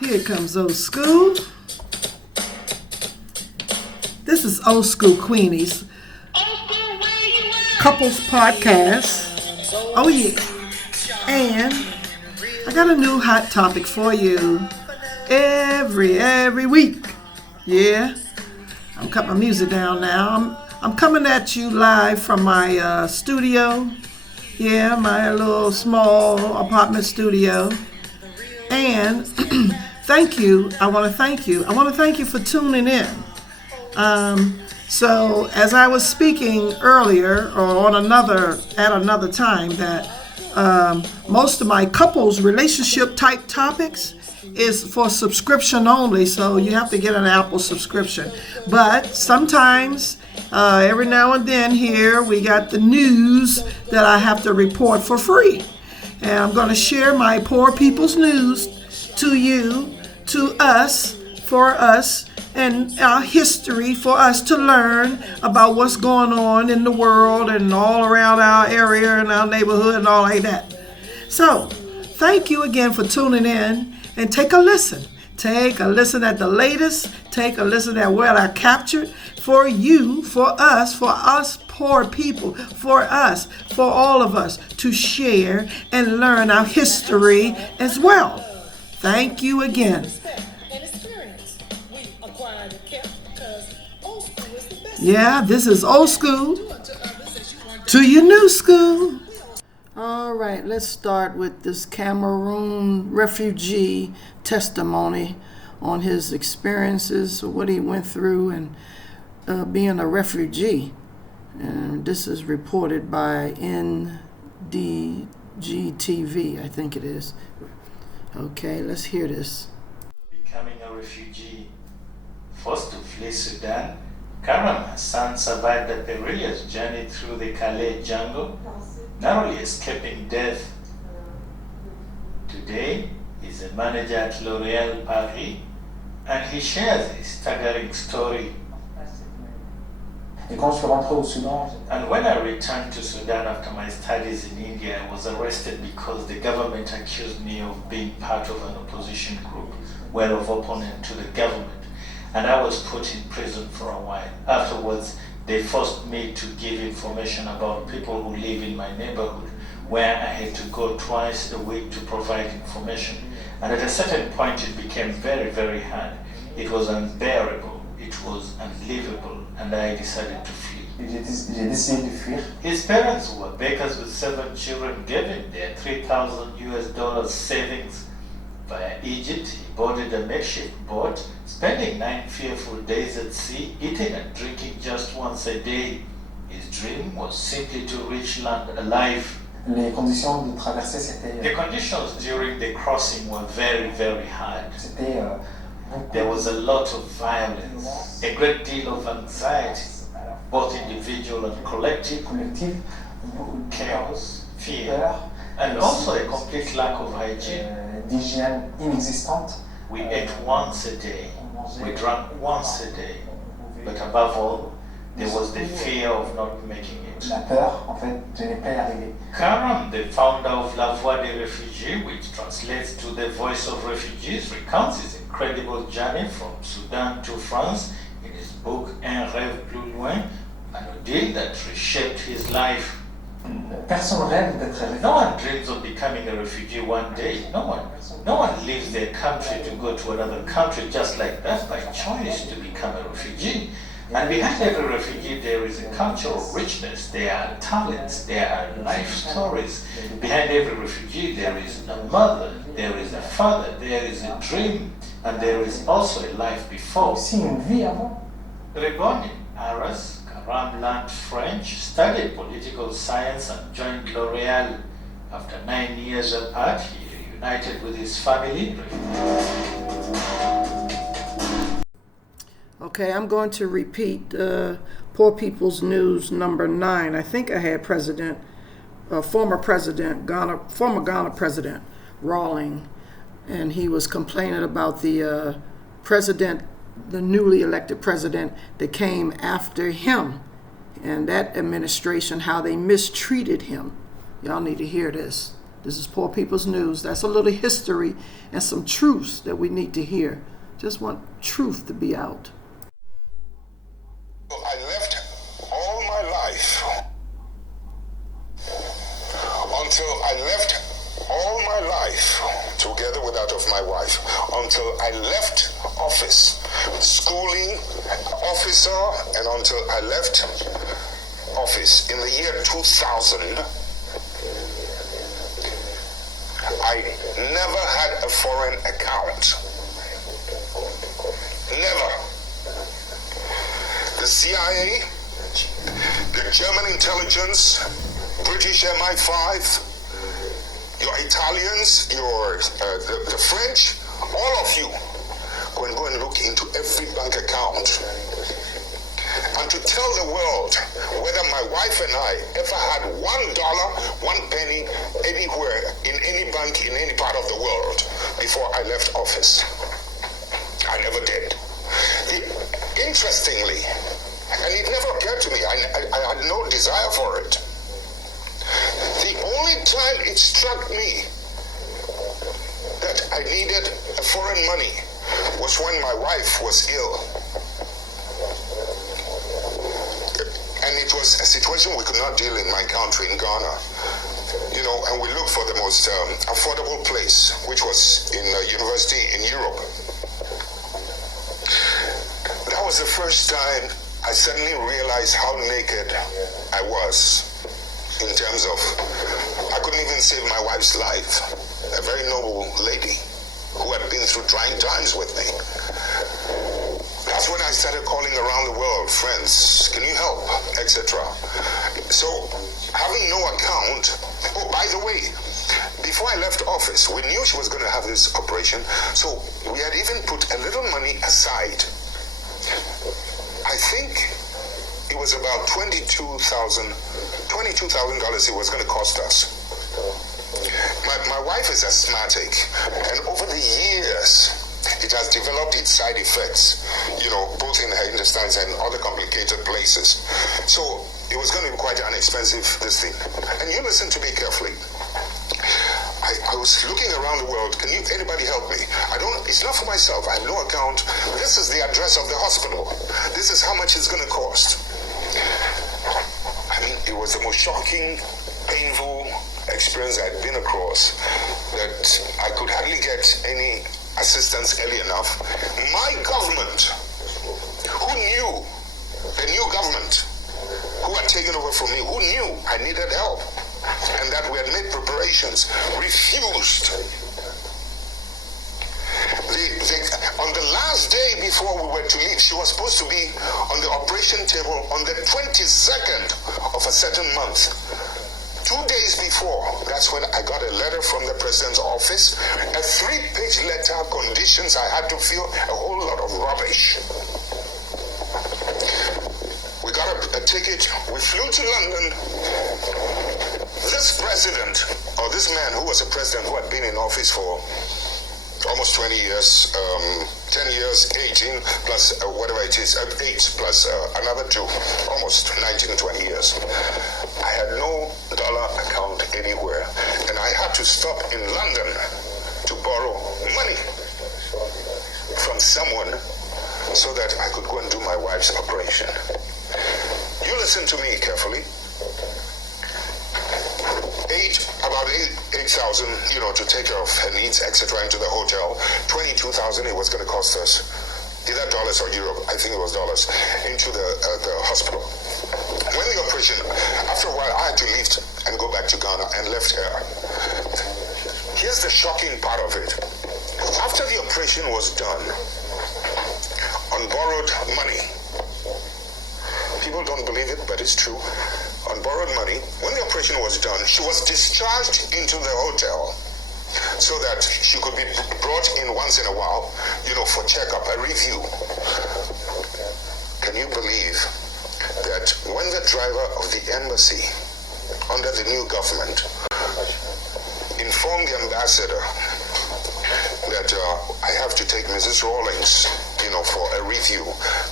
Here comes old school. This is Old School Queenies Couples Podcast. Oh yeah. And I got a new hot topic for you every week. Yeah. I'm cutting my music down now. I'm coming at you live from my studio. Yeah, my little small apartment studio. And thank you. I want to thank you for tuning in. So as I was speaking earlier, or at another time, that most of my couples relationship type topics is for subscription only. So you have to get an Apple subscription. But sometimes, every now and then here, we got the news that I have to report for free. And I'm going to share my poor people's news to you, to us, for us, and our history for us to learn about what's going on in the world and all around our area and our neighborhood and all like that. So, thank you again for tuning in, and take a listen. Take a listen at the latest. Take a listen at what I captured for you, for us poor people, for us, for all of us to share and learn our history as well. Thank you again. Yeah, this is old school to your new school. All right, let's start with this Cameroon refugee testimony on his experiences, what he went through, and being a refugee. And this is reported by NDGTV, I think it is. Okay, let's hear this. Becoming a refugee, forced to flee Sudan, Karam Hassan survived the perilous journey through the Calais jungle, narrowly escaping death. Today, he's a manager at L'Oréal Paris, and he shares his staggering story. And when I returned to Sudan after my studies in India, I was arrested because the government accused me of being part of an opposition group, well of opponent to the government. And I was put in prison for a while. Afterwards, they forced me to give information about people who live in my neighborhood, where I had to go twice a week to provide information. And at a certain point, it became very, very hard. It was unbearable. It was unlivable. And I decided to flee. His parents, who were bakers with 7 children, gave him their $3,000 savings. Via Egypt, he boarded a makeshift boat, spending 9 fearful days at sea, eating and drinking just once a day. His dream was simply to reach land alive. Les conditions de traversée, c'était... The conditions during the crossing were very, very hard. There was a lot of violence, a great deal of anxiety, both individual and collective, chaos, fear, and also a complete lack of hygiene. D'hygiène inexistante. We ate once a day, we drank once a day, but above all, there was the fear of not making it. La peur, en fait, de ne pas y arriver. Karam, the founder of La Voix des Réfugiés, which translates to the Voice of Refugees, recounts his incredible journey from Sudan to France in his book Un rêve plus loin, an ordeal that reshaped his life. Personne rêve d'être réfugié. No one dreams of becoming a refugee one day. No one leaves their country to go to another country just like that by choice to become a refugee. And behind every refugee, there is a cultural richness, there are talents, there are life stories. Behind every refugee, there is a mother, there is a father, there is a dream, and there is also a life before. Reborn in Arras, Karam learned French, studied political science, and joined L'Oréal. After 9 years apart, he reunited with his family. Okay, I'm going to repeat Poor People's News number 9. I think I had former Ghana President Rawlings, and he was complaining about the newly elected president that came after him, and that administration, how they mistreated him. Y'all need to hear this. This is Poor People's News. That's a little history and some truths that we need to hear. Just want truth to be out. I left all my life until I left all my life together with that of my wife until I left office, schooling officer, and until I left office in the year 2000. I never had a foreign account. Never. The CIA, the German intelligence, British MI5, your Italians, the French, all of you, go and look into every bank account. And to tell the world whether my wife and I ever had $1, 1 penny anywhere in any bank in any part of the world before I left office. I never did. Interestingly, and it never occurred to me, I had no desire for it. The only time it struck me that I needed foreign money was when my wife was ill. And it was a situation we could not deal in my country, in Ghana. You know, and we looked for the most affordable place, which was in a university in Europe. That was the first time I suddenly realized how naked I was in terms of, I couldn't even save my wife's life, a very noble lady who had been through trying times with me. That's when I started calling around the world, friends, can you help, etc. So, having no account, oh, by the way, before I left office, we knew she was going to have this operation, so we had even put a little money aside. I think it was about $22,000 it was going to cost us. My wife is asthmatic, and over the years, it has developed its side effects, you know, both in her intestines and other complicated places. So it was going to be quite an expensive this thing. And you listen to me carefully. I was looking around the world. Can anybody help me? It's not for myself. I have no account. This is the address of the hospital. This is how much it's going to cost. I mean, it was the most shocking, painful experience I'd been across, that I could hardly get any assistance early enough. My government, who knew, the new government who had taken over from me, who knew I needed help and that we had made preparations, refused. On the last day before we were to leave, she was supposed to be on the operation table on the 22nd of a certain month. 2 days before, that's when I got a letter from the president's office, a 3-page letter, conditions I had to fill, a whole lot of rubbish. We got a ticket, we flew to London. This president, or this man who was a president who had been in office for almost 20 years, 10 years, 18 plus whatever it is, 8 plus another 2, almost 19, 20 years. I had no dollar account anywhere, and I had to stop in London to borrow money from someone so that I could go and do my wife's operation. You listen to me carefully. About 8,000, you know, to take care of her needs, etc., into the hotel. 22,000 it was going to cost us, either dollars or euro. I think it was dollars, into the hospital. When the operation, after a while, I had to leave and go back to Ghana and left her. Here's the shocking part of it. After the operation was done, on borrowed money, people don't believe it, but it's true. On borrowed money, when the operation was done, she was discharged into the hotel so that she could be brought in once in a while, you know, for checkup, a review. Can you believe that when the driver of the embassy under the new government informed the ambassador that I have to take Mrs. Rawlings, you know, for a review,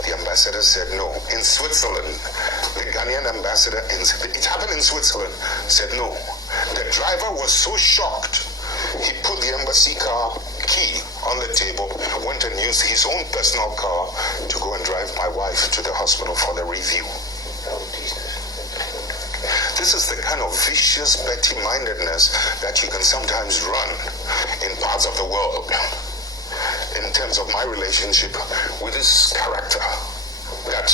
the ambassador said no. In Switzerland, the Ghanaian ambassador, it happened in Switzerland, said no. The The driver was so shocked, he put the embassy car key on the table, went and used his own personal car to go and drive my wife to the hospital for the review. This is the kind of vicious petty-mindedness that you can sometimes run in parts of the world in terms of my relationship with this character that,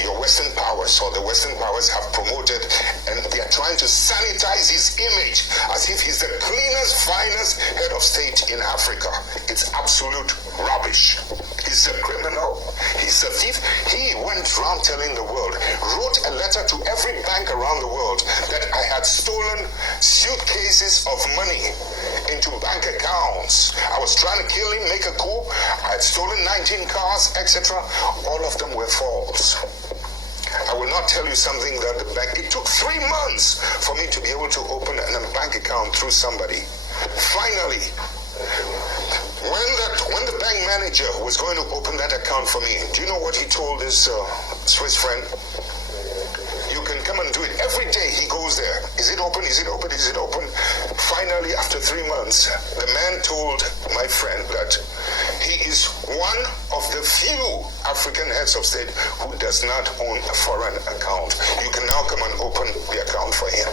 your Western powers or the Western powers have promoted, and they are trying to sanitize his image as if he's the cleanest, finest head of state in Africa. It's absolute rubbish. He's a criminal. He's a thief. He went around telling the world, wrote a letter to every bank around the world that I had stolen suitcases of money into bank accounts. I was trying to kill him, make a coup. I had stolen 19 cars, etc. All of them were false. I will not tell you something that the bank, it took 3 months for me to be able to open a bank account through somebody. Finally, when the bank manager was going to open that account for me, do you know what he told his Swiss friend? You can come and do it. Every day he goes there. Is it open? Is it open? Is it open? Finally, after 3 months, the man told my friend that he is one of the few African heads of state who does not own a foreign account. You can now come and open the account for him.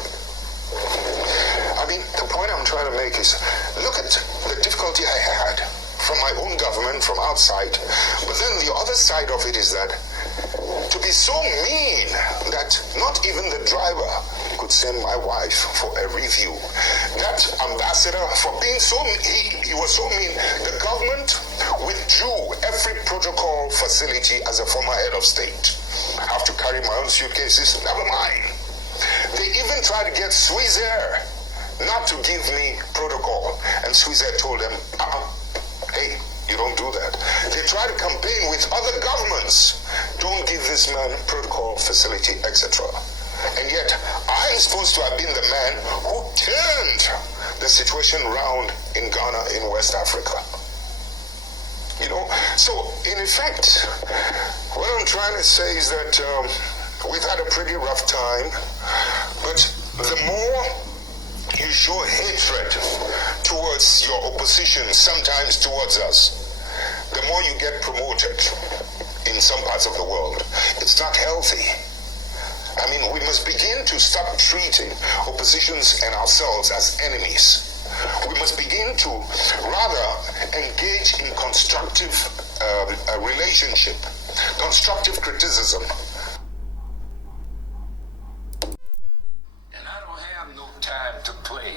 I mean, the point I'm trying to make is, look at the difficulty I had from my own government, from outside. But then the other side of it is that to be so mean that not even the driver could send my wife for a review. That ambassador, for being so mean, he was so mean, the government withdrew every protocol facility as a former head of state. I have to carry my own suitcases, never mind. They even tried to get Swissair not to give me protocol, and Swissair told them, hey, you don't do that. They try to campaign with other governments. Don't give this man protocol facility, etc. And yet, I'm supposed to have been the man who turned the situation around in Ghana, in West Africa. So in effect, what I'm trying to say is that we've had a pretty rough time, but the more you show hatred towards your opposition, sometimes towards us, the more you get promoted in some parts of the world. It's not healthy. I mean, we must begin to stop treating oppositions and ourselves as enemies. We must begin to rather engage in constructive relationship, constructive criticism. And I don't have no time to play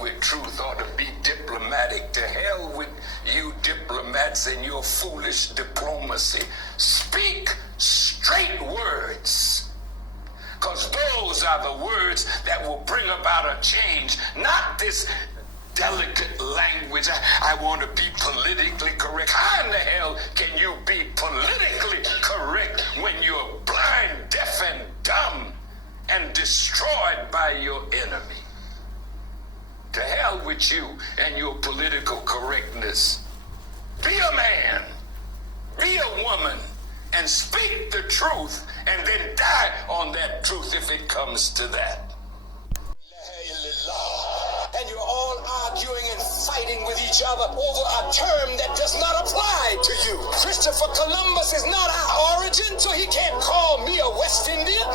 with truth or to be diplomatic. To hell with you diplomats and your foolish diplomacy. Speak straight words. Because those are the words that will bring about a change, not this delicate language. I want to be politically correct. How in the hell can you be politically correct when you're blind, deaf, and dumb and destroyed by your enemy? To hell with you and your political correctness. Be a man, be a woman, and speak the truth, and then die on that truth if it comes to that. And you're all arguing and fighting with each other over a term that does not apply to you. Christopher Columbus is not our origin, so he can't call me a West Indian.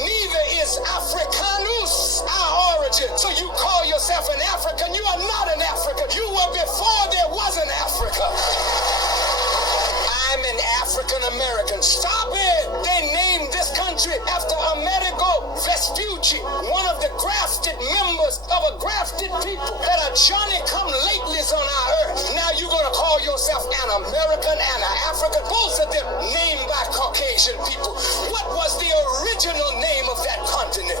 Neither is Africanus our origin. So you call yourself an African. You are not an African. You were before there was an Africa. I'm an African American. Stop it! They named this country after Amerigo Vespucci, one of the grafted members of a grafted people that are Johnny-come-latelys on our earth. Now you're gonna call yourself an American and an African, both of them named by Caucasian people. What was the original name of that continent?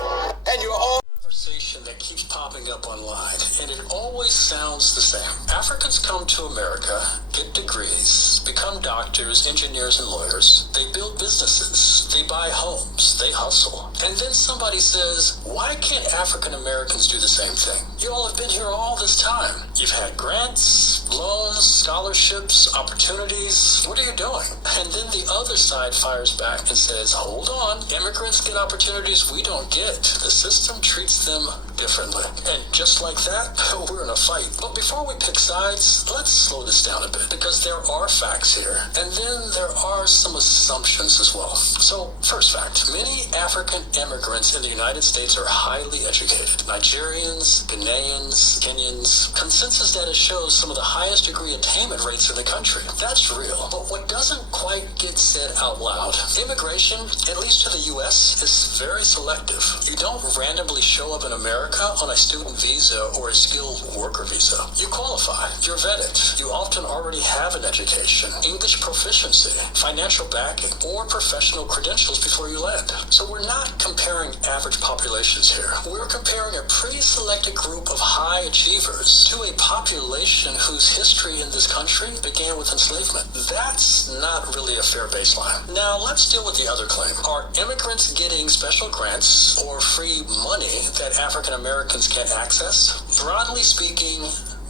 And you're all conversation that keeps popping up online, and it always sounds the same. Africans come to America, get degrees, become doctors, engineers, and lawyers. They build businesses. They buy homes. They hustle. And then somebody says, why can't African Americans do the same thing? You all have been here all this time. You've had grants, loans, scholarships, opportunities. What are you doing? And then the other side fires back and says, hold on, immigrants get opportunities we don't get. The system treats them differently. And just like that, we're in a fight. But before we pick sides, let's slow this down a bit, because there are facts here, and then there are some assumptions as well. So, first fact, many African immigrants in the United States are highly educated. Nigerians, Ghanaians, Kenyans. Consensus data shows some of the highest degree attainment rates in the country. That's real. But what doesn't quite get said out loud, immigration, at least to the U.S., is very selective. You don't randomly show up in America on a student visa or a skilled worker visa. You qualify. You're vetted. You often already have an education, English proficiency, financial backing, or professional credentials before you land. So we're not comparing average populations here. We're comparing a pre-selected group of high achievers to a population whose history in this country began with enslavement. That's not really a fair baseline. Now let's deal with the other claim. Are immigrants getting special grants or free money that African Americans can't access? Broadly speaking,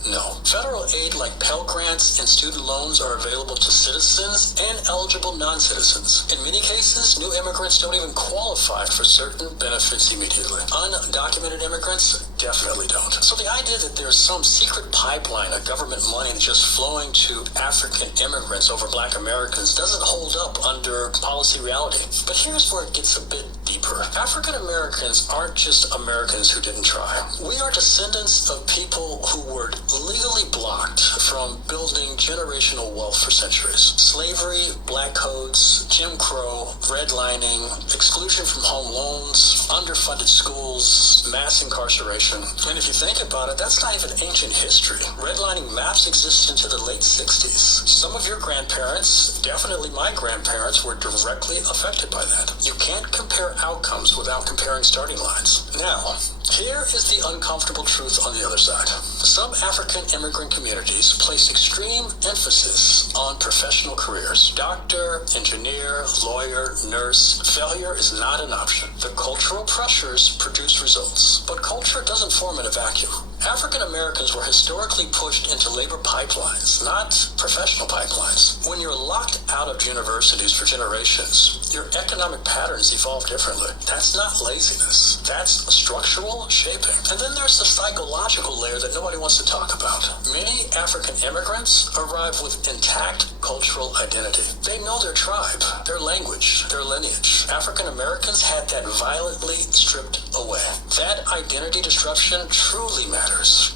no. Federal aid like Pell Grants and student loans are available to citizens and eligible non-citizens. In many cases, new immigrants don't even qualify for certain benefits immediately. Undocumented immigrants definitely don't. So the idea that there's some secret pipeline of government money just flowing to African immigrants over Black Americans doesn't hold up under policy reality. But here's where it gets a bit deeper. African Americans aren't just Americans who didn't try. We are descendants of people who were legally blocked from building generational wealth for centuries. Slavery, black codes, Jim Crow, redlining, exclusion from home loans, underfunded schools, mass incarceration. And if you think about it, that's not even ancient history. Redlining maps exist into the late 60s. Some of your grandparents, definitely my grandparents, were directly affected by that. You can't compare outcomes without comparing starting lines. Now, here is the uncomfortable truth on the other side. Some African immigrant communities place extreme emphasis on professional careers. Doctor, engineer, lawyer, nurse. Failure is not an option. The cultural pressures produce results, but culture doesn't form in a vacuum. African Americans were historically pushed into labor pipelines, not professional pipelines. When you're locked out of universities for generations, your economic patterns evolve differently. That's not laziness. That's structural shaping. And then there's the psychological layer that nobody wants to talk about. Many African immigrants arrive with intact cultural identity. They know their tribe, their language, their lineage. African Americans had that violently stripped away. That identity disruption truly matters.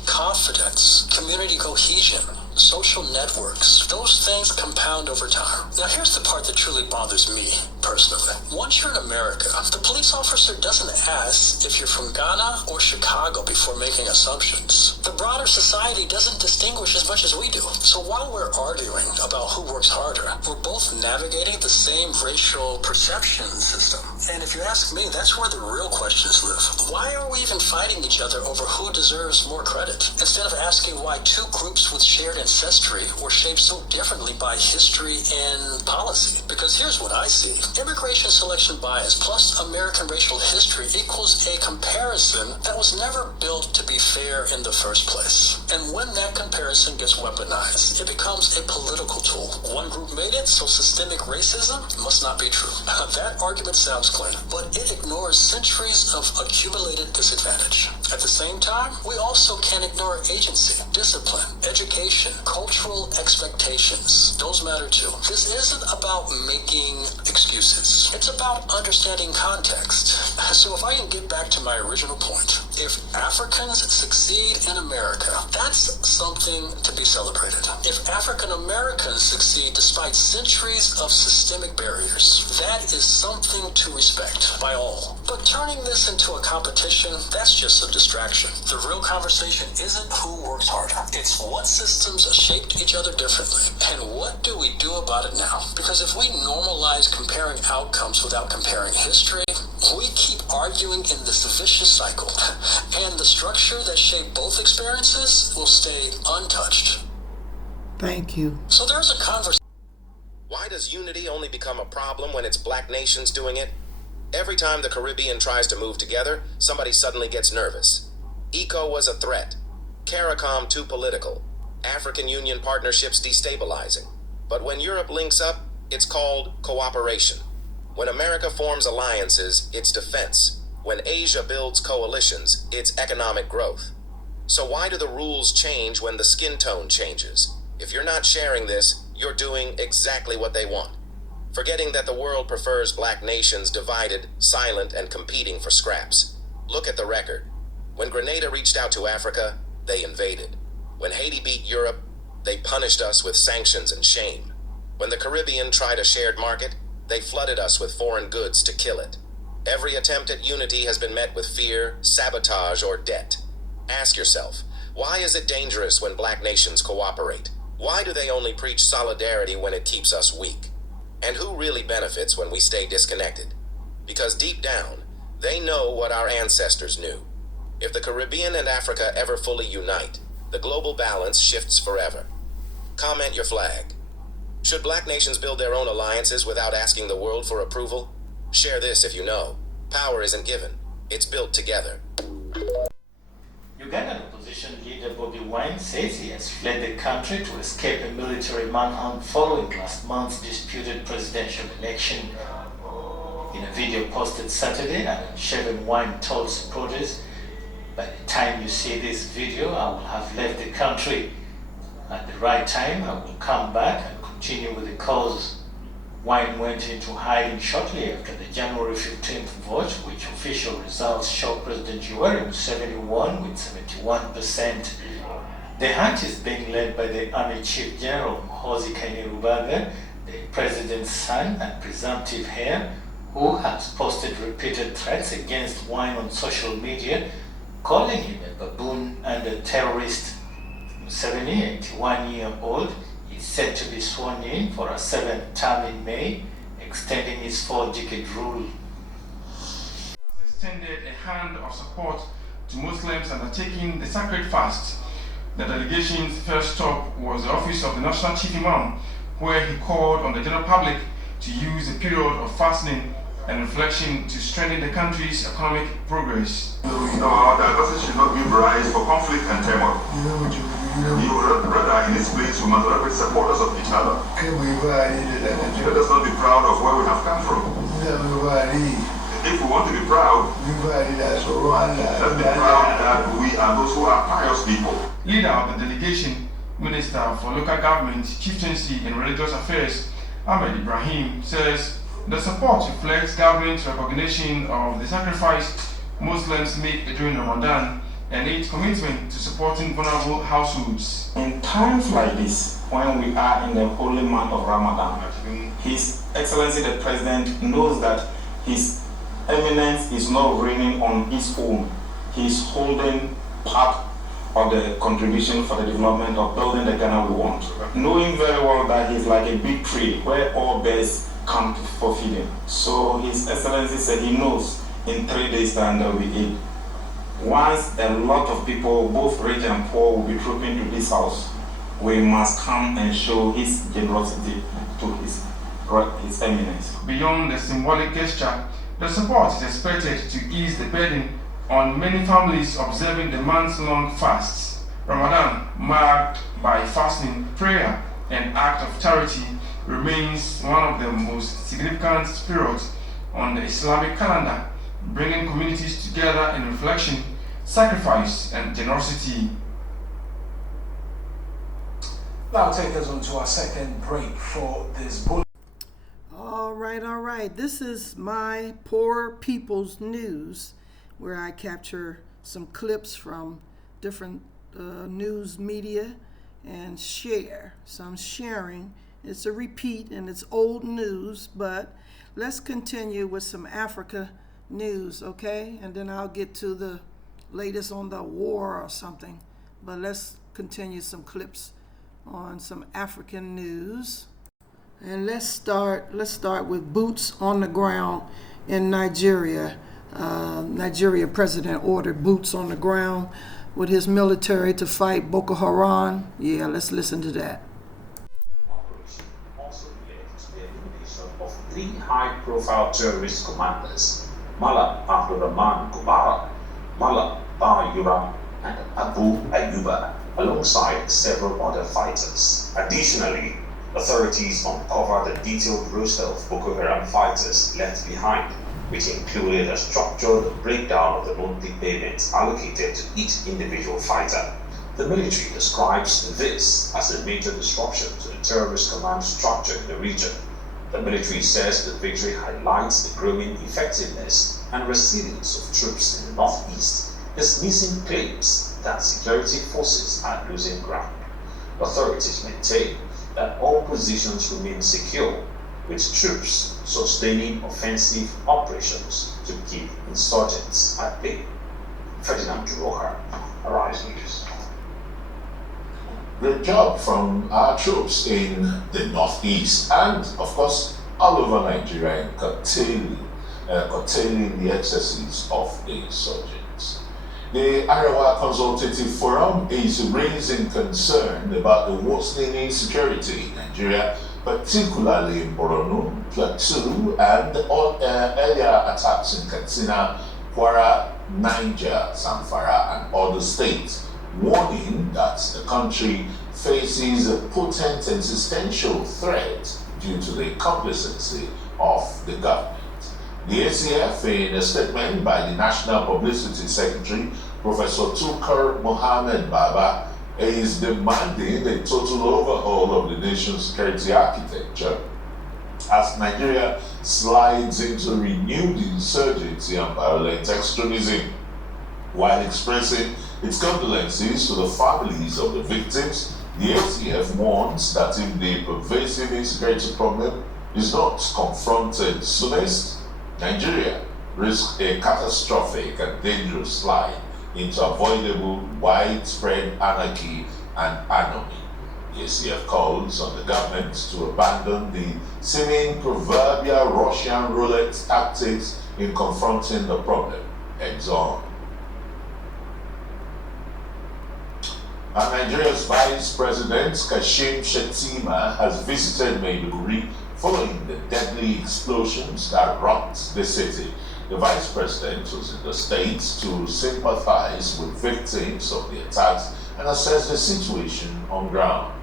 Confidence, community cohesion, social networks, those things compound over time. Now here's the part that truly bothers me personally. Once you're in America, the police officer doesn't ask if you're from Ghana or Chicago before making assumptions. The broader society doesn't distinguish as much as we do. So while we're arguing about who works harder, we're both navigating the same racial perception system. And if you ask me, that's where the real questions live. Why are we even fighting each other over who deserves more credit? Instead of asking why two groups with shared ancestry were shaped so differently by history and policy. Because here's what I see. Immigration selection bias plus American racial history equals a comparison that was never built to be fair in the first place. And when that comparison gets weaponized, it becomes a political tool. One group made it, so systemic racism must not be true. That argument sounds clean, but it ignores centuries of accumulated disadvantage. At the same time, we also can't ignore agency, discipline, education, cultural expectations. Those matter too. This isn't about making excuses. It's about understanding context. So if I can get back to my original point, if Africans succeed in America, that's something to be celebrated. If African Americans succeed despite centuries of systemic barriers, that is something to respect by all. But turning this into a competition, that's just a distraction. The real conversation isn't who works harder. It's what systems shaped each other differently. And what do we do about it now? Because if we normalize comparing outcomes without comparing history, we keep arguing in this vicious cycle. And the structure that shaped both experiences will stay untouched. Thank you. So there's a conversation. Why does unity only become a problem when it's black nations doing it? Every time the Caribbean tries to move together, somebody suddenly gets nervous. ECO was a threat. CARICOM too political. African Union partnerships destabilizing. But when Europe links up, it's called cooperation. When America forms alliances, it's defense. When Asia builds coalitions, it's economic growth. So why do the rules change when the skin tone changes? If you're not sharing this, you're doing exactly what they want. Forgetting that the world prefers black nations divided, silent, and competing for scraps. Look at the record. When Grenada reached out to Africa, they invaded. When Haiti beat Europe, they punished us with sanctions and shame. When the Caribbean tried a shared market, they flooded us with foreign goods to kill it. Every attempt at unity has been met with fear, sabotage, or debt. Ask yourself, why is it dangerous when black nations cooperate? Why do they only preach solidarity when it keeps us weak? And who really benefits when we stay disconnected? Because deep down, they know what our ancestors knew. If the Caribbean and Africa ever fully unite, the global balance shifts forever. Comment your flag. Should black nations build their own alliances without asking the world for approval? Share this if you know. Power isn't given. It's built together. Ugandan opposition leader Bobi Wine says he has fled the country to escape a military manhunt following last month's disputed presidential election. In a video posted Saturday, an unshaven Wine told supporters, "By the time you see this video, I will have left the country. At the right time, I will come back and continue with the cause." Wine went into hiding shortly after the January 15th vote, which official results show President Yoweri Museveni won with 71%. The hunt is being led by the Army Chief General Muhoozi Kainerubaga, the president's son and presumptive heir, who has posted repeated threats against Wine on social media, calling him a baboon and a terrorist. Museveni, 81-year-old, is set to be sworn in for a 7th term in May, extending his 4-decade rule. Extended a hand of support to Muslims undertaking the sacred fast. The delegation's first stop was the office of the National Chief Imam, where he called on the general public to use a period of fasting and reflection to strengthen the country's economic progress. Our diversity should not give rise for conflict and turmoil. Rather, in this place, we must always be supporters of each other. Let us not be proud of where we have come from. If we want to be proud, let's be proud that we are those who are pious people. Leader of the delegation, Minister for Local Government, Chieftaincy and Religious Affairs, Ahmed Ibrahim, says the support reflects government's recognition of the sacrifice Muslims make during Ramadan and its commitment to supporting vulnerable households. In times like this, when we are in the holy month of Ramadan, His Excellency the President knows that His Eminence is not reigning on his own. He is holding part of the contribution for the development of building the Ghana we want. Knowing very well that he's like a big tree where all birds come for feeding. So His Excellency said he knows in 3 days' time there will be Eid. Once a lot of people, both rich and poor, will be trooping to this house, we must come and show his generosity to his Eminence. Beyond the symbolic gesture, the support is expected to ease the burden on many families observing the months-long fasts. Ramadan, marked by fasting, prayer, and act of charity, remains one of the most significant periods on the Islamic calendar, bringing communities together in reflection, sacrifice, and generosity. That'll take us on to our second break for this bulletin. All right. This is my Poor People's News, where I capture some clips from different news media and share. So I'm sharing. It's a repeat and it's old news, but let's continue with some Africa news, okay? And then I'll get to the latest on the war or something. But let's continue some clips on some African news. And let's start with boots on the ground in Nigeria. Nigeria president ordered boots on the ground with his military to fight Boko Haran. Yeah, let's listen to that. three high-profile terrorist commanders, Malam Abdurrahman Gumara, Malam Bahayura, and Abu Ayuba, alongside several other fighters. Additionally, authorities uncovered a detailed roster of Boko Haram fighters left behind, which included a structured breakdown of the monthly payments allocated to each individual fighter. The military describes this as a major disruption to the terrorist command structure in the region. The military says the victory highlights the growing effectiveness and resilience of troops in the northeast, dismissing claims that security forces are losing ground. Authorities maintain that all positions remain secure, with troops sustaining offensive operations to keep insurgents at bay. Ferdinand Durocher, Arise News. Great job from our troops in the northeast and, of course, all over Nigeria in curtailing the excesses of the insurgents. The Arewa Consultative Forum is raising concern about the worsening insecurity in Nigeria, particularly in Borno, Plateau, and earlier attacks in Katsina, Kwara, Niger, Zamfara, and other states, warning that the country faces a potent existential threat due to the complacency of the government. The ACF, in a statement by the National Publicity Secretary, Professor Tukar Mohammed Baba, is demanding a total overhaul of the nation's security architecture as Nigeria slides into renewed insurgency and violent extremism. While expressing its condolences to the families of the victims, the ACF warns that if the pervasive insecurity problem is not confronted soonest, Nigeria risks a catastrophic and dangerous slide into avoidable widespread anarchy and anomie. The ACF calls on the government to abandon the seeming proverbial Russian roulette tactics in confronting the problem heads-on. Nigeria's Vice President Kashim Shettima has visited Maiduguri following the deadly explosions that rocked the city. The Vice President was in the state to sympathize with victims of the attacks and assess the situation on ground.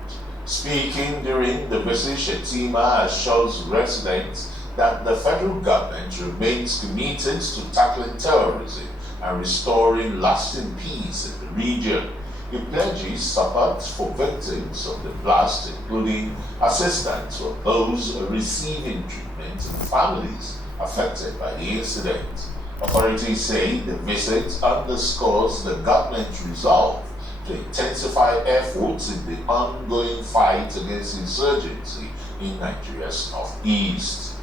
Speaking during the visit, Shettima assures residents that the federal government remains committed to tackling terrorism and restoring lasting peace in the region. He pledges support for victims of the blast, including assistance for those receiving treatment and families affected by the incident. Authorities say the visit underscores the government's resolve to intensify efforts in the ongoing fight against insurgency in Nigeria's northeast.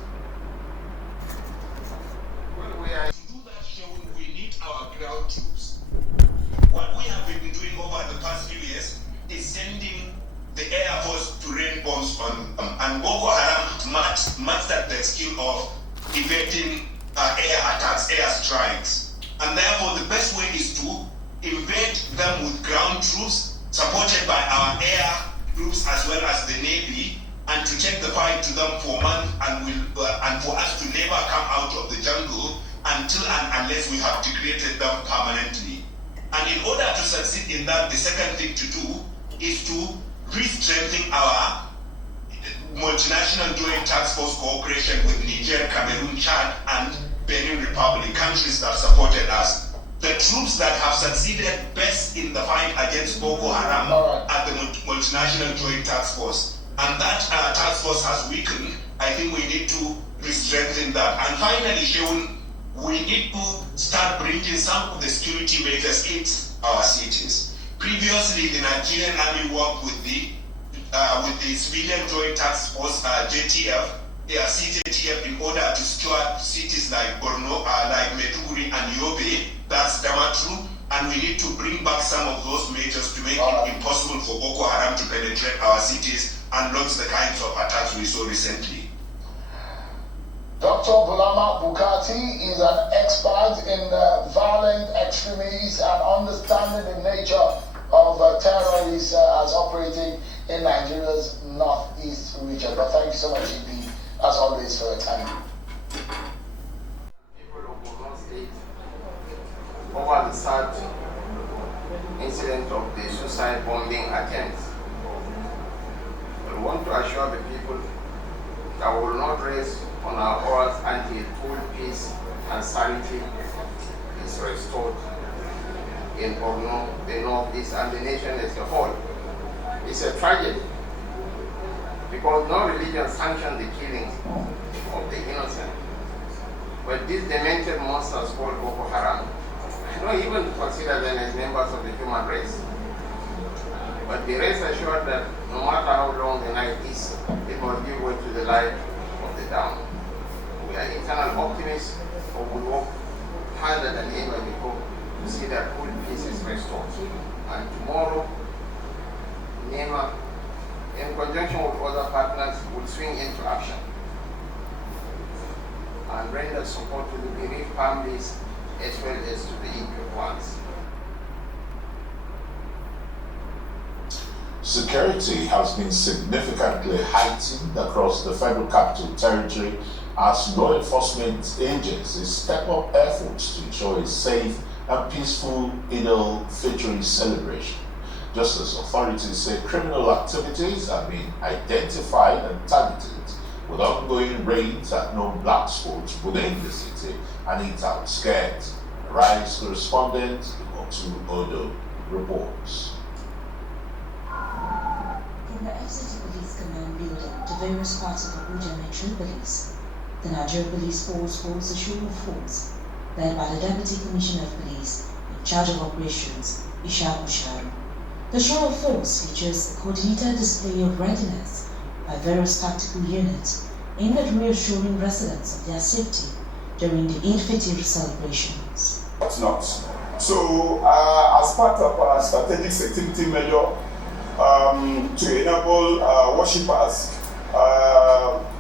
Well, we are to do that showing we need our ground troops. What we have been doing over the past few years is sending the Air Force to rain bombs on and Boko Haram mastered the skill of evading air attacks, air strikes. And therefore the best way is to invade them with ground troops supported by our air groups as well as the Navy, and to take the fight to them for months and for us to never come out of the jungle until and unless we have degraded them permanently. And in order to succeed in that, the second thing to do is to re-strengthen our multinational joint task force cooperation with Niger, Cameroon, Chad, and Benin Republic, countries that supported us. The troops that have succeeded best in the fight against Boko Haram are the multinational joint task force. And that task force has weakened. I think we need to re-strengthen that. And finally, Sheun, we need to start bringing some of the security measures in our cities. Previously, the Nigerian Army worked with the Civilian Joint Task Force, JTF, CJTF, in order to secure cities like Borno, like Maiduguri and Yobe, that's Damatru, and we need to bring back some of those measures to make it impossible for Boko Haram to penetrate our cities and launch the kinds of attacks we saw recently. Dr. Bulama Bukati is an expert in violent extremism and understanding the nature of terrorists as operating in Nigeria's northeast region. But thank you so much indeed as always, for your time. Over the sad incident of the suicide bombing attempt, we want to assure the people that we will not rest on our oars until full peace and sanity is restored in Borno, the Northeast, and the nation as a whole. It's a tragedy because no religion sanctions the killing of the innocent. But these demented monsters called Boko Haram, I don't even consider them as members of the human race. But be rest assured that no matter how long the night is, it must give way to the light of the dawn. We are eternal optimists, but we work harder than ever before to see that full peace is restored. And tomorrow, NEMA, in conjunction with other partners, will swing into action and render support to the bereaved families as well as to the injured ones. Security has been significantly heightened across the Federal Capital Territory as law enforcement agencies step up efforts to ensure a safe and peaceful Eid Al Fitr celebration. Just as authorities say criminal activities have been identified and targeted with ongoing raids at known black spots within the city and its outskirts. Rise correspondent Otu Odo reports. From the FCT Police Command building to various parts of Abuja metropolis, the Nigerian Police Force holds a show of force led by the Deputy Commissioner of Police in charge of operations, Isha Usharu. The show of force features a coordinated display of readiness by various tactical units aimed at reassuring residents of their safety during the Eid Fitr celebrations. What's not? So, as part of our strategic security measure to enable worshippers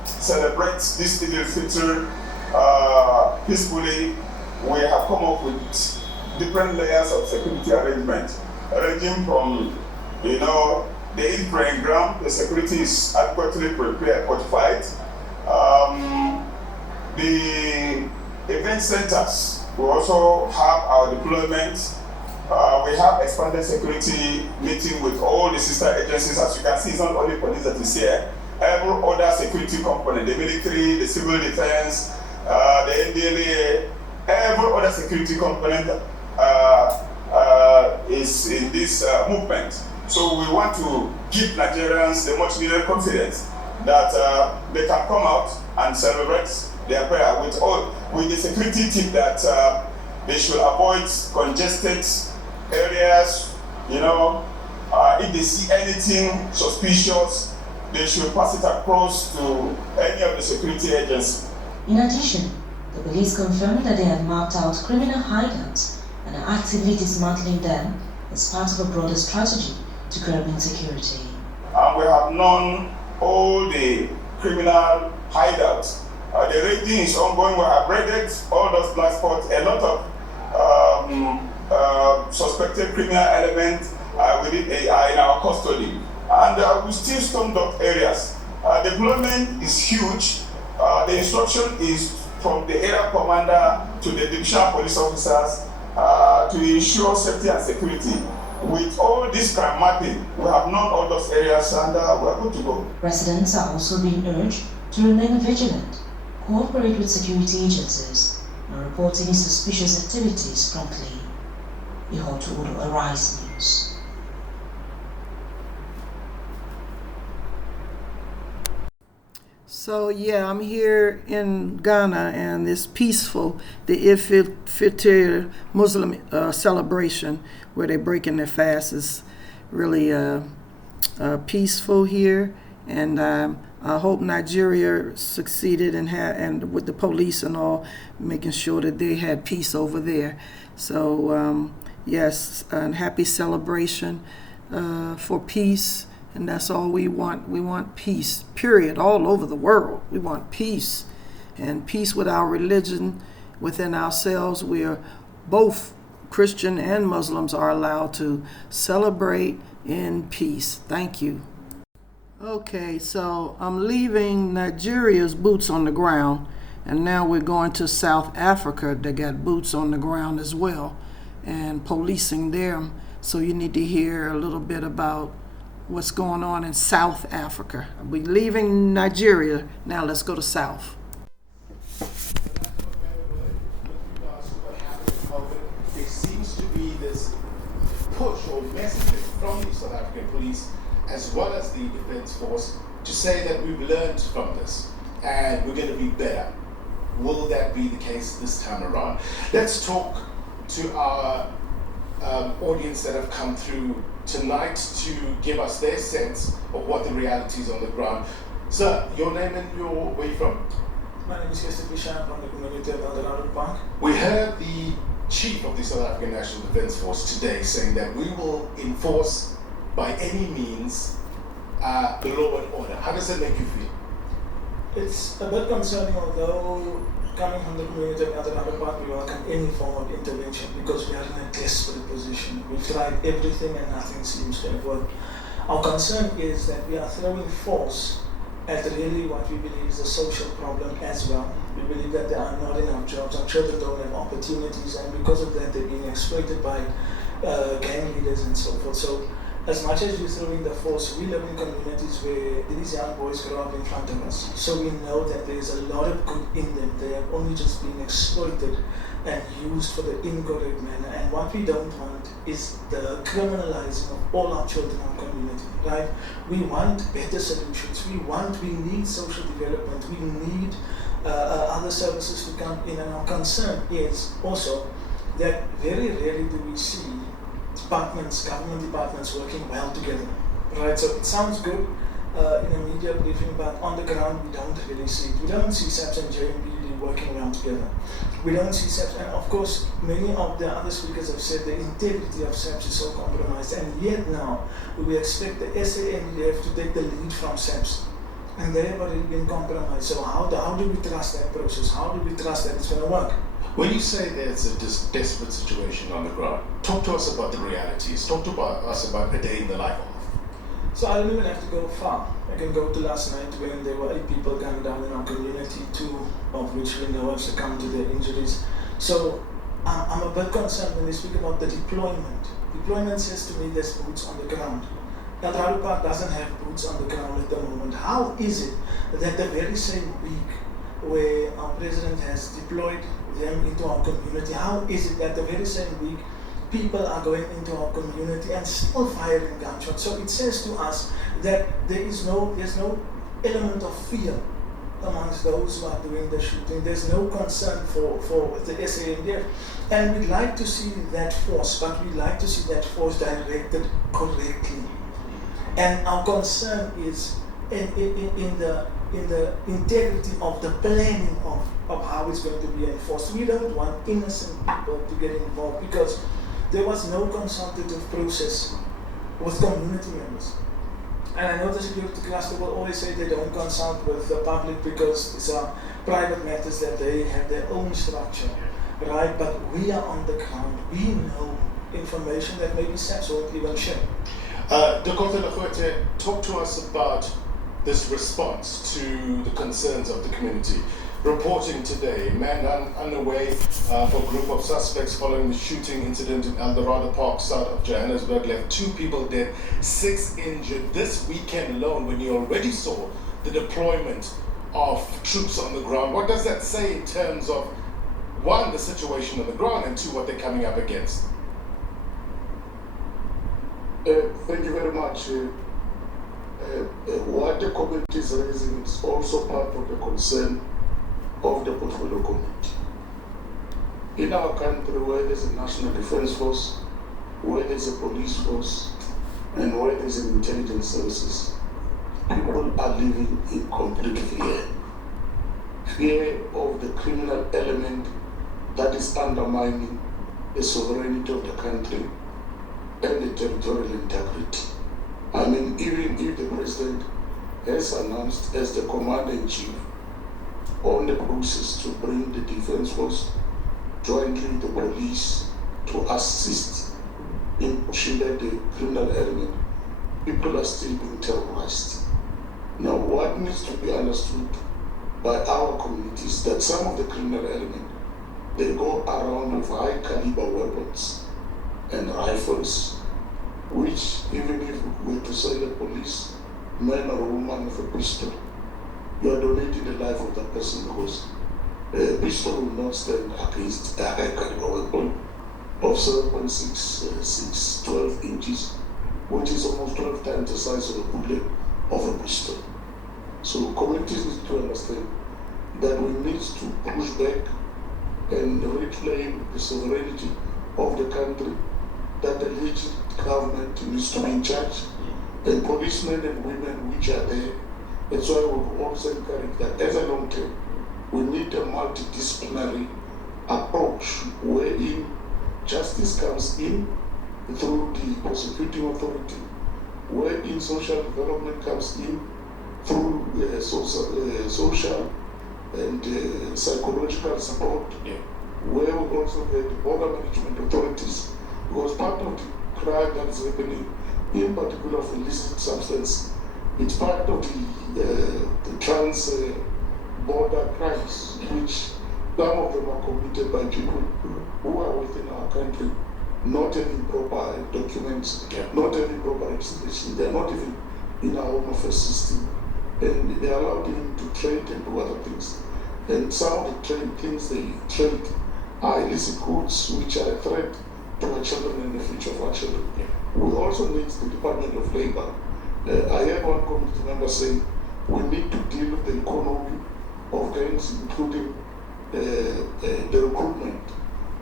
celebrate this Eid Al Fitr peacefully, we have come up with different layers of security arrangement, ranging from, the Eid praying ground, the security is adequately prepared, fortified. The event centers, we also have our deployment. We have expanded security meeting with all the sister agencies. As you can see, it's not only police that is here. Every other security component, the military, the civil defense, the NDLA, every other security component is in this movement. So we want to give Nigerians the much needed confidence that they can come out and celebrate their prayer with the security tip that they should avoid congested areas. If they see anything suspicious, they should pass it across to any of the security agencies. In addition, the police confirmed that they had mapped out criminal hideouts and are actively dismantling them as part of a broader strategy to curb insecurity. And we have known all the criminal hideouts. The raiding is ongoing. We have raided all those black spots. A lot of suspected criminal elements are in our custody. And we still stormed up areas. Deployment is huge. The instruction is from the area commander to the divisional police officers to ensure safety and security. With all this crime mapping, we have known all those areas and we are good to go. Residents are also being urged to remain vigilant, cooperate with security agencies, and report any suspicious activities promptly. Ihotu Udo, Arise News. So yeah, I'm here in Ghana, and it's peaceful. The Eid Al Fitr Muslim celebration, where they're breaking their fast, is really peaceful here, and I hope Nigeria succeeded and with the police and all, making sure that they had peace over there. So yes, and happy celebration for peace. And that's all we want. We want peace, period, all over the world. We want peace, and peace with our religion, within ourselves. We are both Christian and Muslims are allowed to celebrate in peace. Thank you. Okay, so I'm leaving Nigeria's boots on the ground, and now we're going to South Africa. They got boots on the ground as well, and policing them. So you need to hear a little bit about what's going on in South Africa. We're leaving Nigeria, now let's go to South. There seems to be this push or message from the South African police as well as the defense force to say that we've learned from this and we're going to be better. Will that be the case this time around? Let's talk to our audience that have come through tonight to give us their sense of what the reality is on the ground. Sir, your name and where are you from? My name is Mr. Bishop from the community of Eldorado Park. We heard the chief of the South African National Defence Force today saying that we will enforce by any means the law and order. How does that make you feel? It's a bit concerning, although coming from the community of Eldorado Park, we welcome any form of intervention because we are in a desperate position. We've tried everything and nothing seems to have worked. Our concern is that we are throwing force at really what we believe is a social problem as well. We believe that there are not enough jobs, our children don't have opportunities, and because of that they're being exploited by gang leaders and so forth. So as much as we're throwing the force, we live in communities where these young boys grow up in front of us. So we know that there's a lot of good in them. They have only just been exploited and used for the incorrect manner. And what we don't want is the criminalizing of all our children in our community, right? We want better solutions. We need social development. We need other services to come in. And our concern is also that very rarely do we see government departments working well together, right? So it sounds good in a media briefing, but on the ground we don't really see it. We don't see SAPS and JMB working well together. We don't see SAPS, and of course many of the other speakers have said the integrity of SAPS is so compromised, and yet now we expect the SANDF to take the lead from SAPS, and they have already been compromised. So how do we trust that process? How do we trust that it's going to work? When you say there's a desperate situation on the ground, talk to us about the realities. Talk to us about a day in the life of. So I don't even have to go far. I can go to last night when there were 8 people gunned down in our community, 2 of which we know have succumbed to their injuries. So I'm a bit concerned when they speak about the deployment. Deployment says to me there's boots on the ground. Eldorado Park doesn't have boots on the ground at the moment. How is it that the very same week where our president has deployed them into our community, how is it that the very same week people are going into our community and still firing gunshots? So it says to us that there's no element of fear amongst those who are doing the shooting. There's no concern for the SANDF. And we'd like to see that force, but we'd like to see that force directed correctly. And our concern is in the integrity of the planning of how it's going to be enforced. We don't want innocent people to get involved because there was no consultative process with community members. And I know the security cluster will always say they don't consult with the public because these are private matters that they have their own structure, right? But we are on the ground. We know information that maybe SAPS won't even share. Dr. Lagoete, talk to us about this response to the concerns of the community. Reporting today, man underway for a group of suspects following the shooting incident in Eldorado Park, south of Johannesburg, left 2 people dead, 6 injured. This weekend alone, when you already saw the deployment of troops on the ground, what does that say in terms of, 1, the situation on the ground, and 2, what they're coming up against? Thank you very much. What the community is raising is also part of the concern of the portfolio community. In our country, where there's a national defense force, where there's a police force, and where there's an intelligence services, people are living in complete fear. Fear of the criminal element that is undermining the sovereignty of the country and the territorial integrity. I mean, even if the president has announced as the commander-in-chief on the process to bring the defense force jointly with the police to assist in pushing back the criminal element, people are still being terrorized. Now, what needs to be understood by our communities that some of the criminal element, they go around with high caliber weapons and rifles, which even if we were to say the police, man or woman with a pistol, you are donating the life of that person because a pistol will not stand against a high caliber weapon of 7.6, 12 inches, which is almost 12 times the size of a bullet of a pistol. So communities need to understand that we need to push back and reclaim the sovereignty of the country, that the legitimate government needs to be in charge, and policemen and women which are there. That's why we also encourage that as a long term, we need a multidisciplinary approach wherein justice comes in through the prosecuting authority, wherein social development comes in through social and psychological support, where we also get the border management authorities, because part of the crime that is happening, in particular for illicit substance, it's part of the trans-border crimes, which some of them are committed by people who are within our country, not having proper documents, not having proper registration, they're not even in our home office system, and they allow them to trade and do other things. And some of the things they trade are illicit goods, which are a threat to our children and the future of our children. We also need the Department of Labor. I heard one committee member say we need to deal with the economy of gangs, including the recruitment.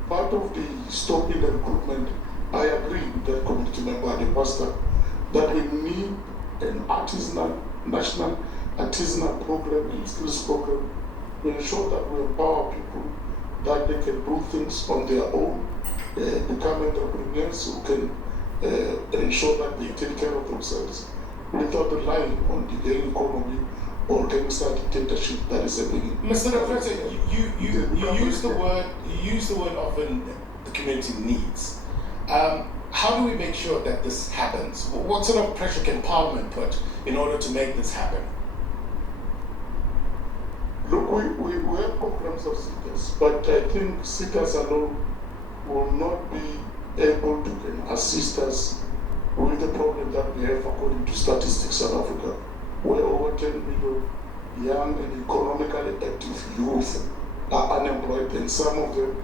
Part of the stopping the recruitment, I agree with that committee member, the pastor, that we need an national artisanal program and skills program to ensure that we empower people that they can do things on their own, become entrepreneurs who can ensure that they take care of themselves without relying on the gang economy or gangster dictatorship that is happening. Mr. Professor, you use the word often the community needs. How do we make sure that this happens? What sort of pressure can Parliament put in order to make this happen? Look, we have programs of seekers, but I think seekers alone will not be able to assist us with the problem that we have according to Statistics South Africa, where over 10 million young and economically active youth are unemployed, and some of them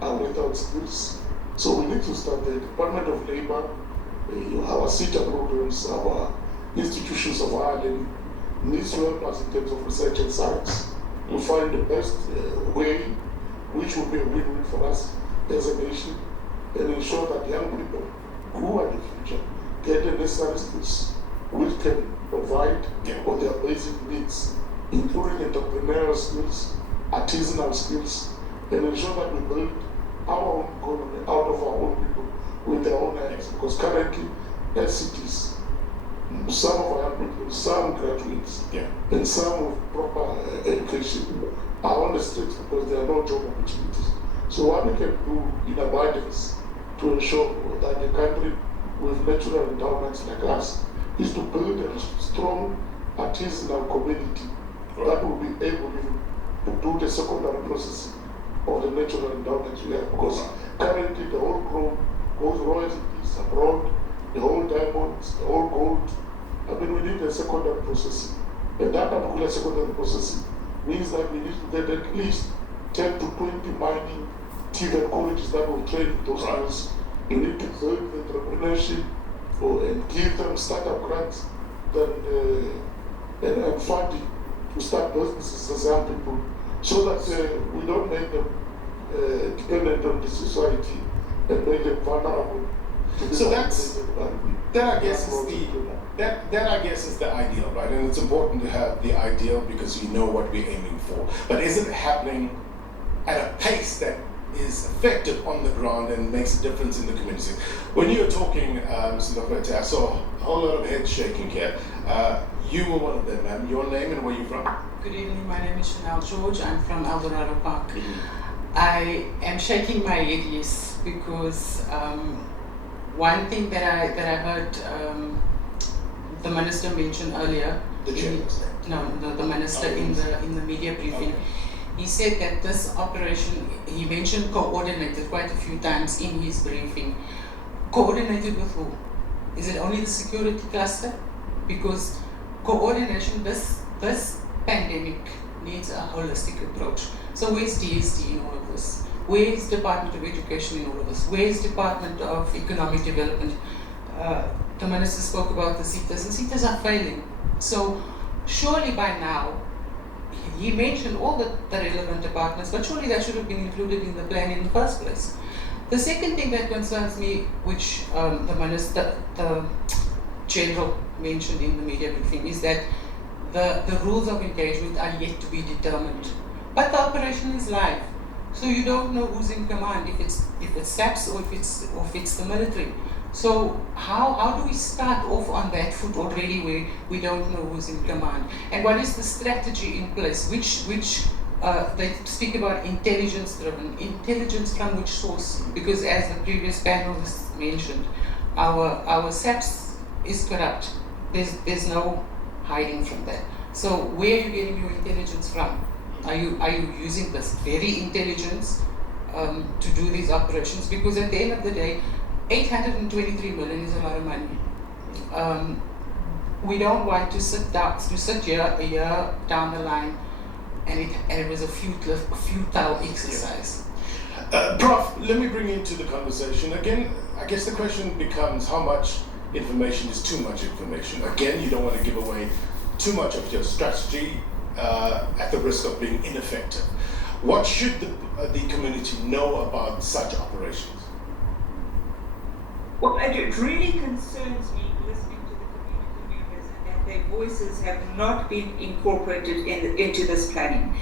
are without skills. So we need to start the Department of Labor, our CETA programs, our institutions of higher learning needs to help us in terms of research and science to find the best way, which will be a win-win for us as a nation, and ensure that young people who are in the future get the necessary skills which can provide for their basic needs, including entrepreneurial skills, artisanal skills, and ensure that we build our own economy out of our own people with their own hands. Because currently, as cities, some of our young people, some graduates, and some with proper education are on the streets because there are no job opportunities. So what we can do in abundance to ensure that the country with natural endowments like us is to build a strong artisanal community that will be able to do the secondary processing of the natural endowments we have. Because currently the whole chrome goes royalties abroad, the whole diamonds, the whole gold. I mean, we need a secondary processing. And that particular secondary processing means that we need to get at least 10 to 20 mining TVET colleges that will train those skills. We need to build entrepreneurship and give them startup grants and funding to start businesses as young people, so that we don't make them dependent on the society and make them vulnerable. So that I guess is the ideal, right? And it's important to have the ideal because you know what we're aiming for. But is it happening at a pace that is effective on the ground and makes a difference in the community? When you were talking, Mr. Lokwete, I saw a whole lot of heads shaking here. You were one of them, ma'am. Your name and where you from? Good evening, my name is Chanel George. I'm from Eldorado Park. I am shaking my head, yes, because one thing that I heard the minister mentioned earlier. The chairman? No, the minister in the media briefing. Okay. He said that this operation, he mentioned coordinated quite a few times in his briefing. Coordinated with who? Is it only the security cluster? Because coordination, this pandemic needs a holistic approach. So where's DSD in all of this? Where's Department of Education in all of this? Where's Department of Economic Development? The minister spoke about the CETAs, and CETAs are failing. So surely by now, he mentioned all the relevant departments, but surely that should have been included in the plan in the first place. The second thing that concerns me, which the general mentioned in the media briefing, is that the rules of engagement are yet to be determined. But the operation is live, so you don't know who's in command, if it's SAPS or if it's the military. So how do we start off on that foot already where we don't know who's in command? And what is the strategy in place? Which they speak about intelligence-driven. Intelligence from which source? Because as the previous panelists mentioned, our SAPS is corrupt. There's no hiding from that. So where are you getting your intelligence from? Are you using this very intelligence to do these operations? Because at the end of the day, 823 million is a lot of money. We don't want to sit here a year down the line and it was a futile exercise. Prof, let me bring you into the conversation. Again, I guess the question becomes how much information is too much information. Again, you don't want to give away too much of your strategy at the risk of being ineffective. What should the community know about such operations? Well, it really concerns me listening to the community members and that their voices have not been incorporated into this planning.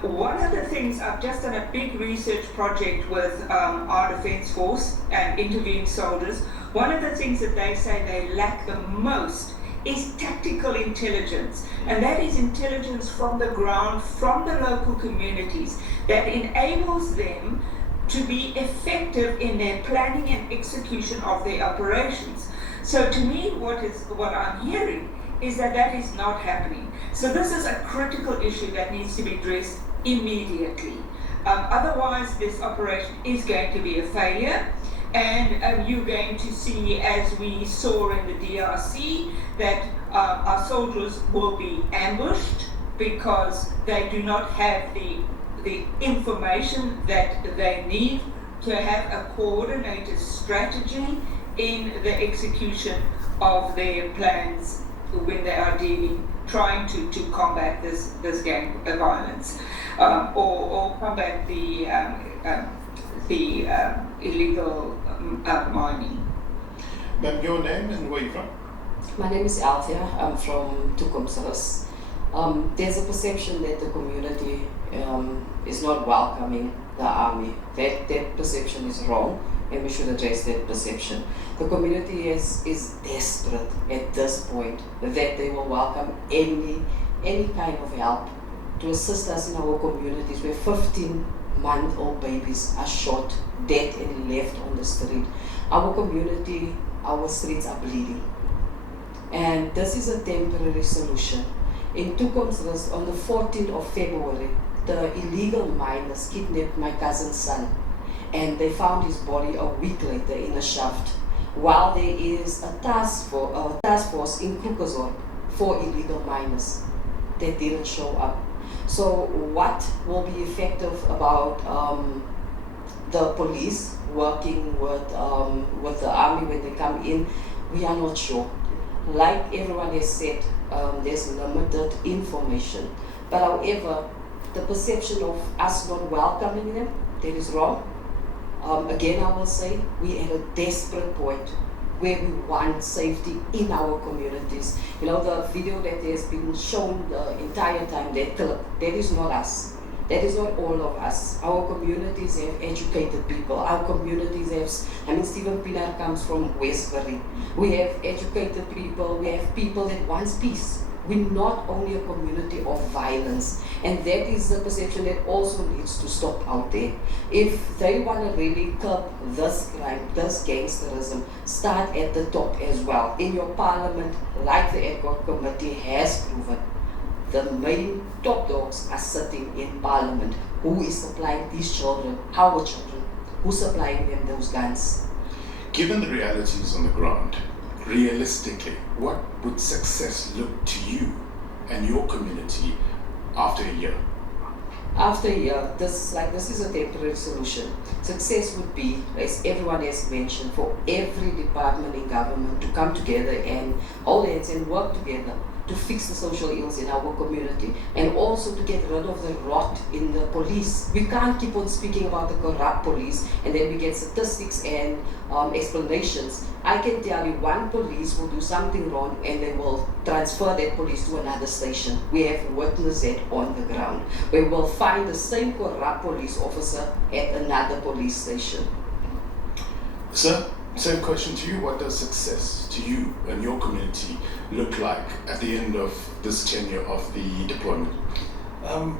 One of the things, I've just done a big research project with our Defence Force and interviewing soldiers. One of the things that they say they lack the most is tactical intelligence, and that is intelligence from the ground, from the local communities, that enables them to be effective in their planning and execution of their operations. So to me, what I'm hearing is that is not happening. So this is a critical issue that needs to be addressed immediately. Otherwise, this operation is going to be a failure, and you're going to see, as we saw in the DRC, that our soldiers will be ambushed because they do not have the information that they need to have a coordinated strategy in the execution of their plans when they are trying to combat this gang violence or combat the illegal mining. Ma'am, your name and where are you from? My name is Althea. I'm from Tukumsaras. There's a perception that the community is not welcoming the army. That perception is wrong, and we should address that perception. The community is desperate at this point that they will welcome any kind of help to assist us in our communities where 15-month-old babies are shot, dead and left on the street. Our community, our streets are bleeding. And this is a temporary solution. In Tukumsaras, on the 14th of February, the illegal miners kidnapped my cousin's son, and they found his body a week later in a shaft, while there is a task force in Krugersdorp for illegal miners that didn't show up. So what will be effective about the police working with the army when they come in? We are not sure. Like everyone has said, there's limited information. But however, the perception of us not welcoming them, that is wrong. Again, I will say, we are at a desperate point where we want safety in our communities. You know, the video that has been shown the entire time, that clip, that is not us. That is not all of us. Our communities have educated people. Our communities have, Stephen Pinar comes from Westbury. We have educated people. We have people that want peace. We're not only a community of violence, and that is the perception that also needs to stop out there. If they want to really curb this crime, this gangsterism, start at the top as well. In your parliament, like the Ad hoc committee has proven, the main top dogs are sitting in parliament. Who is supplying these children, our children? Who's supplying them those guns? Given the realities on the ground, realistically, what would success look to you and your community after a year? After a year, this is a temporary solution. Success would be, as everyone has mentioned, for every department in government to come together and hold hands and work together to fix the social ills in our community, and also to get rid of the rot in the police. We can't keep on speaking about the corrupt police and then we get statistics and explanations. I can tell you one police will do something wrong and they will transfer that police to another station. We have witnessed that on the ground. We will find the same corrupt police officer at another police station. Sir, same question to you. What does success to you and your community look like at the end of this tenure of the deployment?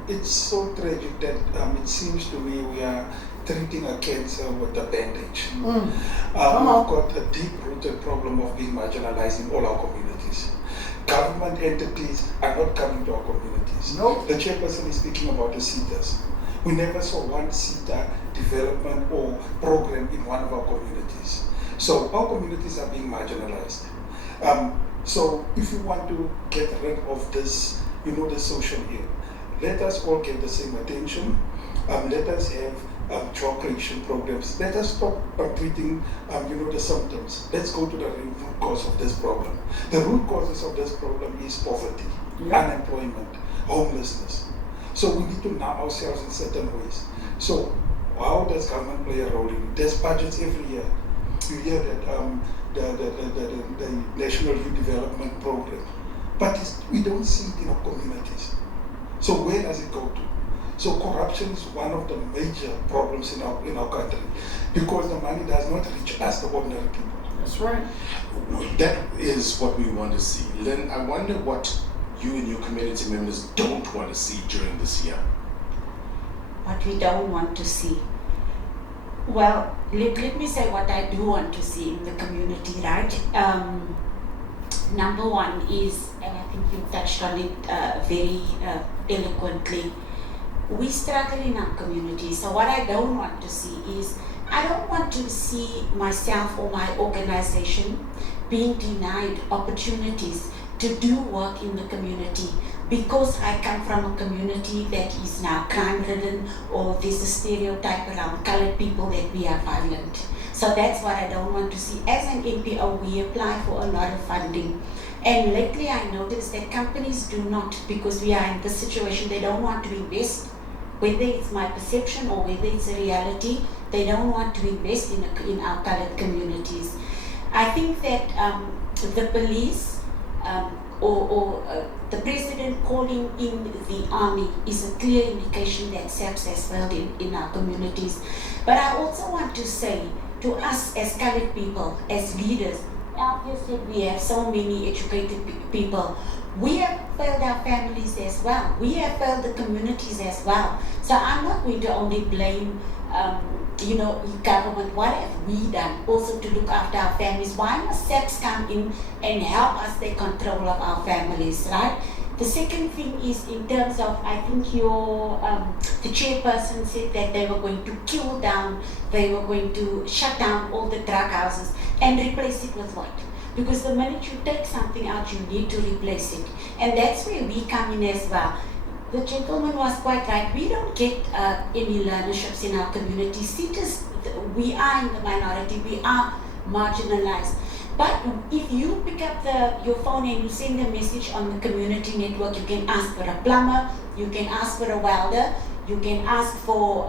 It's so tragic that it seems to me we are treating a cancer with a bandage. We've got a deep-rooted problem of being marginalized in all our communities. Government entities are not coming to our communities. Nope. The chairperson is speaking about the CETAs. We never saw one CETA development or program in one of our communities. So our communities are being marginalized. So if you want to get rid of this, the social ill, let us all get the same attention. Let us have job creation programs. Let us stop treating, the symptoms. Let's go to the root cause of this problem. The root causes of this problem is poverty, unemployment, homelessness. So we need to know ourselves in certain ways. So how does government play a role in it? There's budgets every year. You hear that the National Youth Development Program, but we don't see it in our communities. So where does it go to? So corruption is one of the major problems in our country, because the money does not reach us, the ordinary people. That's right. That is what we want to see. Then I wonder what you and your community members don't want to see during this year. What we don't want to see. Well, let me say what I do want to see in the community, right? Number one is, and I think you touched on it very eloquently, we struggle in our community. So what I don't want to see is, I don't want to see myself or my organization being denied opportunities to do work in the community because I come from a community that is now crime-ridden, or there's a stereotype around colored people that we are violent. So that's what I don't want to see. As an NPO, we apply for a lot of funding. And lately I noticed that companies do not, because we are in this situation, they don't want to invest. Whether it's my perception or whether it's a reality, they don't want to invest in our colored communities. I think that the police or the president calling in the army is a clear indication that SAPS has failed in our communities. But I also want to say to us as colored people, as leaders, obviously we have so many educated people. We have failed our families as well. We have failed the communities as well. So I'm not going to only blame government. What have we done also to look after our families? Why must SAPS come in and help us take control of our families, right? The second thing is in terms of, I think the chairperson said that they were going to kill down, they were going to shut down all the drug houses and replace it with what? Because the minute you take something out, you need to replace it. And that's where we come in as well. The gentleman was quite right. We don't get any learnerships in our community. Cities, we are in the minority, we are marginalized. But if you pick up your phone and you send a message on the community network, you can ask for a plumber, you can ask for a welder, you can ask for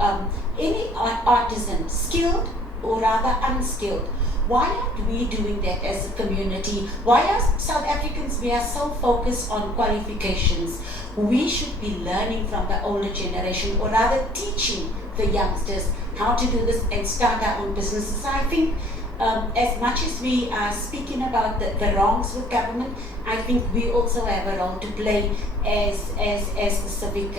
any artisan, skilled or rather unskilled. Why aren't we doing that as a community? Why are South Africans, we are so focused on qualifications? We should be learning from the older generation, or rather teaching the youngsters how to do this and start our own businesses. I think as much as we are speaking about the wrongs with government, I think we also have a role to play as the civic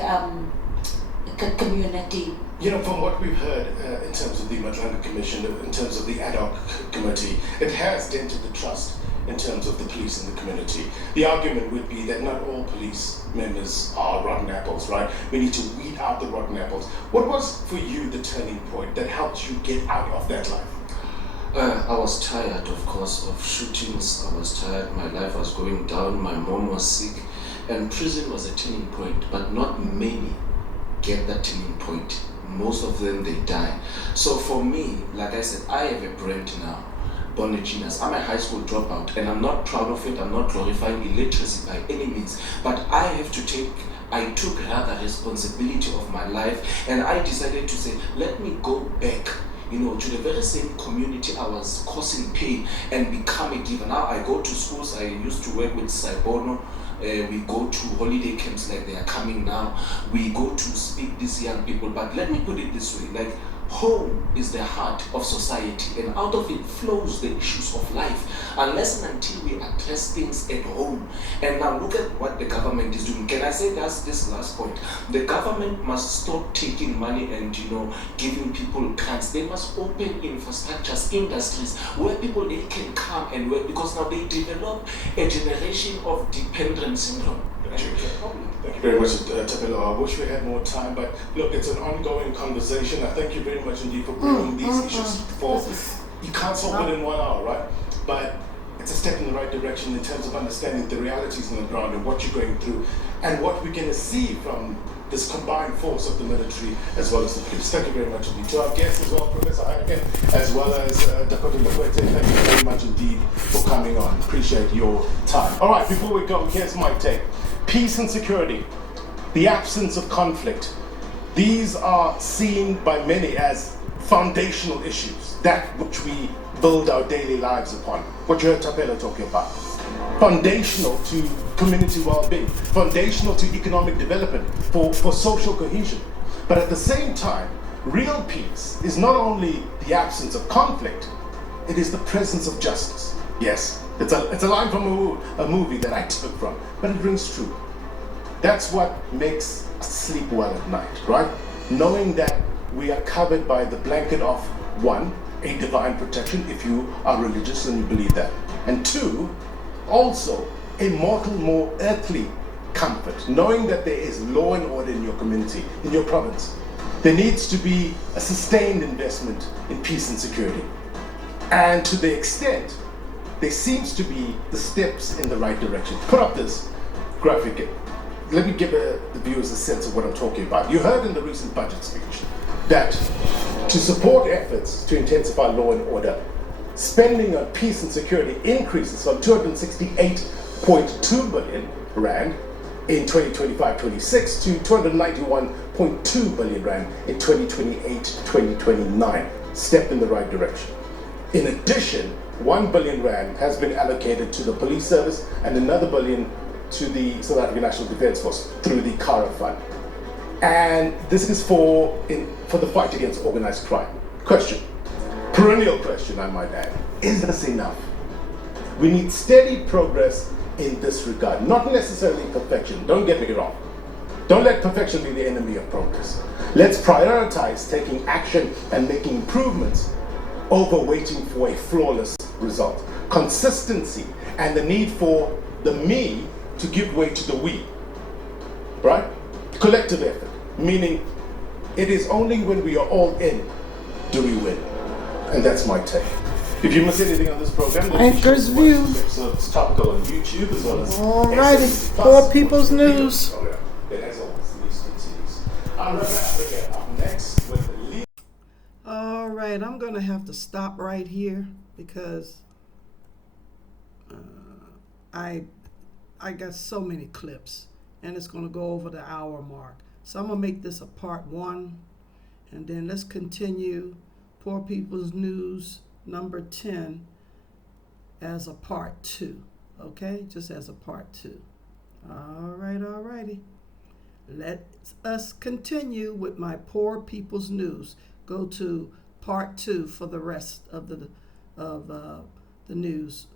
community. You know, from what we've heard in terms of the Matlanga Commission, in terms of the ad hoc committee, it has dented the trust in terms of the police in the community. The argument would be that not all police members are rotten apples, right? We need to weed out the rotten apples. What was for you the turning point that helped you get out of that life? I was tired, of course, of shootings. I was tired, my life was going down, my mom was sick, and prison was a turning point, but not many get that turning point. Most of them, they die. So for me, like I said, I have a brand now, Born a Genius. I'm a high school dropout, and I'm not proud of it. I'm not glorifying illiteracy by any means, but I took rather responsibility of my life, and I decided to say, let me go back, you know, to the very same community I was causing pain and become a giver. Now I go to schools. I used to work with Saibono. We go to holiday camps like they are coming now. We go to speak these young people. But let me put it this way, like, home is the heart of society, and out of it flows the issues of life, unless and until we address things at home. And now look at what the government is doing. Can I say that's this last point? The government must stop taking money and, you know, giving people grants. They must open infrastructures, industries where people, they can come and work, because now they develop a generation of dependent syndrome. Thank you very much, Tapelo. I wish we had more time, but look, it's an ongoing conversation. I thank you very much indeed for bringing these issues forward. You can't solve it in 1 hour, right? But it's a step in the right direction in terms of understanding the realities on the ground and what you're going through and what we're going to see from this combined force of the military as well as the police. Thank you very much indeed. To our guests as well, Professor Heineken, as well as Dakota Mkwete, thank you very much indeed for coming on. Appreciate your time. All right, before we go, here's my take. Peace and security, the absence of conflict, these are seen by many as foundational issues, that which we build our daily lives upon. What you heard Tapelo talking about. Foundational to community well-being, foundational to economic development, for social cohesion. But at the same time, real peace is not only the absence of conflict, it is the presence of justice. Yes, it's a line from a movie that I took from, but it rings true. That's what makes us sleep well at night, right? Knowing that we are covered by the blanket of, one, a divine protection if you are religious and you believe that, and two, also a mortal, more earthly comfort, knowing that there is law and order in your community, in your province. There needs to be a sustained investment in peace and security. And to the extent there seems to be the steps in the right direction. Put up this graphic. Let me give the viewers a sense of what I'm talking about. You heard in the recent budget speech that to support efforts to intensify law and order, spending on peace and security increases from 268.2 billion rand in 2025-26 to 291.2 billion rand in 2028-2029. Step in the right direction. In addition, 1 billion rand has been allocated to the police service and another billion to the South African National Defence Force through the Kara Fund. And this is for the fight against organized crime. Question, perennial question I might add, is this enough? We need steady progress in this regard, not necessarily perfection, don't get me wrong. Don't let perfection be the enemy of progress. Let's prioritize taking action and making improvements over waiting for a flawless result. Consistency and the need for the me to give way to the we, right? Collective effort, meaning it is only when we are all in do we win. And that's my take. If you miss anything on this program, Anchor's View. It's topical on YouTube as well as Alrighty, Poor People's News. It has all these continues. I'm Africa up next with the lead. All right, I'm going to have to stop right here because I got so many clips and it's going to go over the hour mark. So I'm going to make this a part 1 and then let's continue Poor People's News number 10 as a part 2. Okay, just as a part 2. Alrighty. Let us continue with my Poor People's News. Go to part 2 for the rest of the of the news